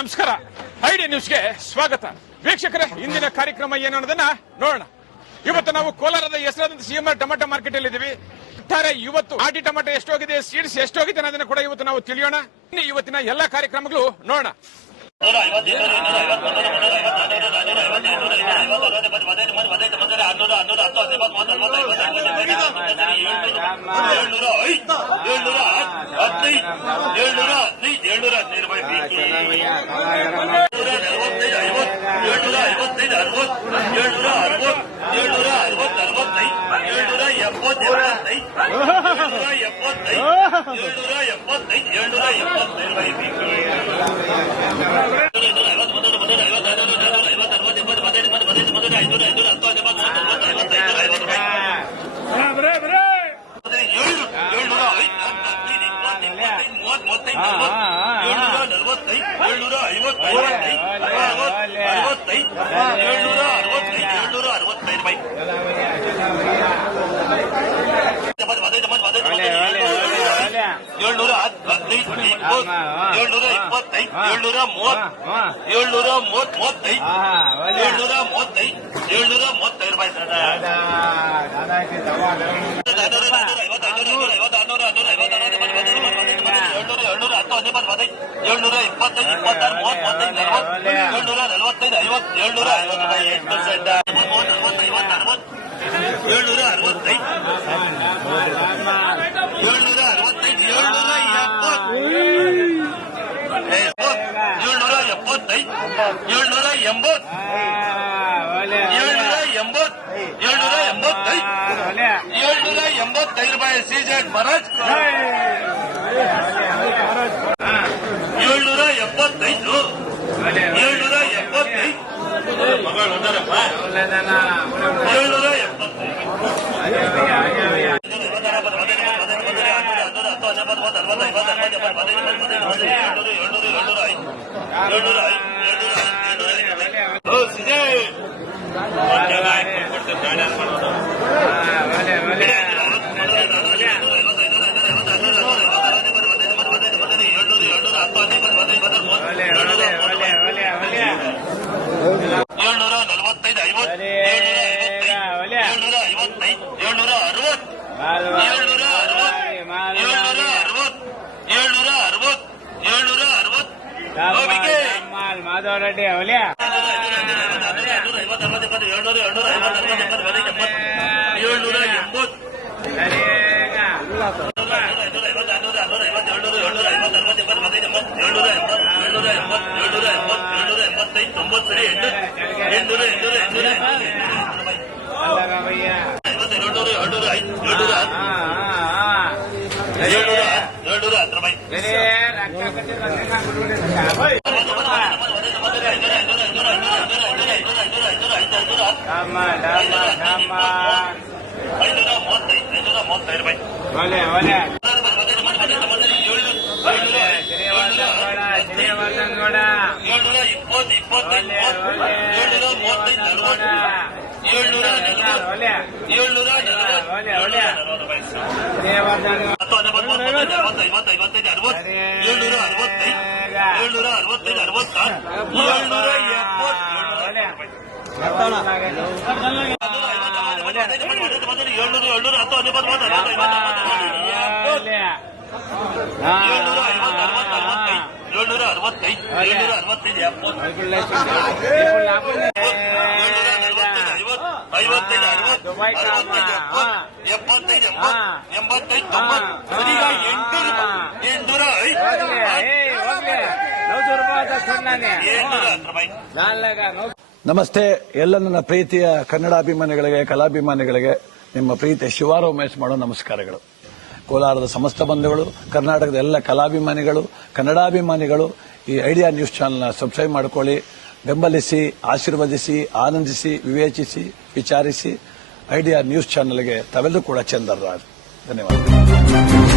ನಮಸ್ಕಾರ ಐಡಿ ನ್ಯೂಸ್ಗೆ ಸ್ವಾಗತ ವೀಕ್ಷಕರೇ ಇಂದಿನ ಕಾರ್ಯಕ್ರಮ ಏನು ಅನ್ನೋದನ್ನ ನೋಡೋಣ ಇವತ್ತು ನಾವು ಕೋಲಾರದ ಹೆಸರಾದಂತ ಸಿಎಂಆರ್ ಟೊಮೆಟೊ ಮಾರ್ಕೆಟ್ ಅಲ್ಲಿ ಇದೀವಿ ಒಟ್ಟಾರೆ ಇವತ್ತು ಆಟಿ ಟೊಮೆಟೊ ಎಷ್ಟೋಗಿದೆ ಸೀಡ್ಸ್ ಎಷ್ಟೋಗಿದೆ ಅನ್ನೋದನ್ನ ಕೂಡ ಇವತ್ತು ನಾವು ತಿಳಿಯೋಣ ಇನ್ನು ಇವತ್ತಿನ ಎಲ್ಲಾ ಕಾರ್ಯಕ್ರಮಗಳು ನೋಡೋಣ ಏಳ್ನೂರ ಹದಿನೈದು ರೂಪಾಯಿ ಏಳ್ನೂರ ನಲವತ್ತೈದು ಐವತ್ತು ಏಳ್ನೂರ ಐವತ್ತೈದು ಅರವತ್ತು ಏಳ್ನೂರ ಅರವತ್ತು ಏಳ್ನೂರ ಅರವತ್ತು ಅರವತ್ತೈದು ಏಳ್ನೂರ ಎಪ್ಪತ್ತು ಎಪ್ಪತ್ತೈದು ಏಳ್ನೂರ ಎಪ್ಪತ್ತೈದು ಏಳ್ನೂರ ಎಪ್ಪತ್ತೈದು ಐದು ಹದಿನೈದು ನಲವತ್ತು ಏಳ್ನೂರ ನಲವತ್ತೈದು ಏಳ್ನೂರ ಐವತ್ತು ಐವತ್ತೈದು ಅರವತ್ತು ಏಳ್ನೂರ ಏಳ್ನೂರ ಹದಿನೈದು ಇಪ್ಪತ್ತು ಏಳ್ನೂರ ಇಪ್ಪತ್ತೈದು ಏಳ್ನೂರ ಮೂವತ್ತು ಏಳ್ನೂರ ಮೂವತ್ ಮೂವತ್ತೈದು ಏಳ್ನೂರ ಮೂವತ್ತೈದು ಏಳ್ನೂರ ಮೂವತ್ತೈದು ರೂಪಾಯಿ ಏಳ್ನೂರ ಇಪ್ಪತ್ತೈದು ಇಪ್ಪತ್ತಾರು ಮೂವತ್ತು ಮೂವತ್ತೈದು ಏಳ್ನೂರ ನಲವತ್ತೈದು ಐವತ್ತು ಏಳ್ನೂರ ಐವತ್ತು ಎಷ್ಟು ಪರ್ಸೆಂಟ್ ಮೂವತ್ತು ನಲವತ್ತು ಐವತ್ತು ಅರವತ್ತು ಏಳ್ನೂರ ಅರವತ್ತೈದು ಏಳ್ನೂರ ಅರವತ್ತೈದು ಏಳ್ನೂರ ಎಪ್ಪತ್ತು ಏಳ್ನೂರ ಎಪ್ಪತ್ತೈದು ಏಳ್ನೂರ ಎಂಬತ್ತು ಏಳ್ನೂರ ಎಂಬತ್ತು ಏಳ್ನೂರ ಎಂಬತ್ತೈದು ಏಳ್ನೂರ ಎಂಬತ್ತೈದು ರೂಪಾಯಿ ಸೀಜನ್ ಮಹಾರಾಜ್ ಏಳ್ನೂರ ಎಪ್ಪತ್ತೈದು ಏಳ್ನೂರ ಎಪ್ಪತ್ತೈದು ಮಗಳು ಒಂದರಪ್ಪ ಏಳ್ನೂರ ಎಪ್ಪತ್ತೈದು ಏಳ್ನೂರ ನಲವತ್ತೈದು ಐವತ್ತು ಏಳ್ನೂರ ಐವತ್ತೈದು ಏಳ್ನೂರ ಐವತ್ತೈದು ಏಳ್ನೂರ ಅರವತ್ತು ಏಳ್ನೂರ ಅರವತ್ತು ಏಳ್ನೂರ ಅರವತ್ತು ಏಳ್ನೂರ ಅರವತ್ತು ಏಳ್ನೂರ ಅರವತ್ತು ಹೋಗಿಗೆ ಮಾಧವರೆಡ್ಡಿ ಅವಲಿಯಾ ಏಳ್ನೂರ ಎಂಬತ್ತು ಏಳ್ನೂರ ಎಂಬತ್ತು ಏಳ್ನೂರ ಎಂಬತ್ತು ಏಳ್ನೂರ ಎಂಬತ್ತು ಏಳ್ನೂರ ಎಂಬತ್ತೈದು ತೊಂಬತ್ತು ಸರಿ ಎಂಟುನೂರ ಎಂಟುನೂರ ಎಂಟುನೂರ ಎಂಟುನೂರ ಏಳ್ನೂರ ಏಳ್ನೂರ ಐದು ಏಳ್ನೂರ ಏಳ್ನೂರ ಏಳ್ನೂರ ಹತ್ತು ರೂಪಾಯಿ ಐನೂರ ಮೂವತ್ತೈದು ಐನೂರ ಮೂವತ್ತೈದು ರೂಪಾಯಿ ಒಲೆ ಒಲೆ ಶ್ರೀವರ್ಧನ್ ಏಳ್ನೂರ ಇಪ್ಪತ್ತು ಇಪ್ಪತ್ತೈದು ಏಳ್ನೂರ ಮೂವತ್ತೈದು ನಲವತ್ತು ಏಳ್ನೂರ ನಲವತ್ತು ಒಲೆ ಏಳ್ನೂರ ನಲವತ್ತು ಒಲೆ, ಒಲೆ. ಏಳ್ನೂರ ನಲವತ್ತು ರೂಪಾಯಿ ಶ್ರೀವರ್ಧನ್ ಹತ್ತು ಹನ್ನೊಂದು ಮೂವತ್ತು ಐವತ್ತು ಐವತ್ತು ಐವತ್ತೈದು ಅರವತ್ತು ಏಳ್ನೂರ ಅರವತ್ತೈದು ಏಳ್ನೂರ ಅರವತ್ತೈದು ಅರವತ್ತಾರು ಏಳ್ನೂರ ಎಪ್ಪತ್ತು ಏಳ್ನೂರ ಏಳ್ನೂರ ಏಳ್ನೂರ ಹತ್ತು ಹನ್ನೊಂದು ಮೂವತ್ತು ನಲವತ್ತು ಐವತ್ತು ಏಳ್ನೂರ ಐವತ್ತು ಅರವತ್ತು ಅರವತ್ತೈದು ಏಳ್ನೂರ ಅರವತ್ತೈದು ಏಳ್ನೂರ ಅರವತ್ತೈದು ಎಪ್ಪತ್ತು ಏಳ್ನೂರ ನಲವತ್ತೈದು ಐವತ್ತು ಐವತ್ತೈದು ಅರವತ್ತು ಅರವತ್ತೈದು ಎಪ್ಪತ್ತು ಎಪ್ಪತ್ತೈದು ಎಂಬತ್ತು ಎಂಬತ್ತೈದು ತೊಂಬತ್ತು. ಸರಿಗ ಎಂಟುನೂರ ಎಂಟುನೂರ ಐದು. ಎಂಟುನೂರ ನಮಸ್ತೆ. ಎಲ್ಲ ನನ್ನ ಪ್ರೀತಿಯ ಕನ್ನಡಾಭಿಮಾನಿಗಳಿಗೆ ಕಲಾಭಿಮಾನಿಗಳಿಗೆ ನಿಮ್ಮ ಪ್ರೀತಿಯ ಶಿವಾರ ಉಮೇಶ್ ಮಾಡೋ ನಮಸ್ಕಾರಗಳು. ಕೋಲಾರದ ಸಮಸ್ತ ಬಂಧುಗಳು ಕರ್ನಾಟಕದ ಎಲ್ಲ ಕಲಾಭಿಮಾನಿಗಳು ಕನ್ನಡಾಭಿಮಾನಿಗಳು ಈ ಐಡಿಯಾ ನ್ಯೂಸ್ ಚಾನೆಲ್ನ ಸಬ್ಸ್ಕ್ರೈಬ್ ಮಾಡಿಕೊಳ್ಳಿ. ಬೆಂಬಲಿಸಿ ಆಶೀರ್ವದಿಸಿ ಆನಂದಿಸಿ ವಿವೇಚಿಸಿ ವಿಚಾರಿಸಿ ಐಡಿಯಾ ನ್ಯೂಸ್ ಚಾನೆಲ್ಗೆ ತಾವೆಲ್ಲರೂ ಕೂಡ ಚಂದರ್ರಾಜ್ ಧನ್ಯವಾದ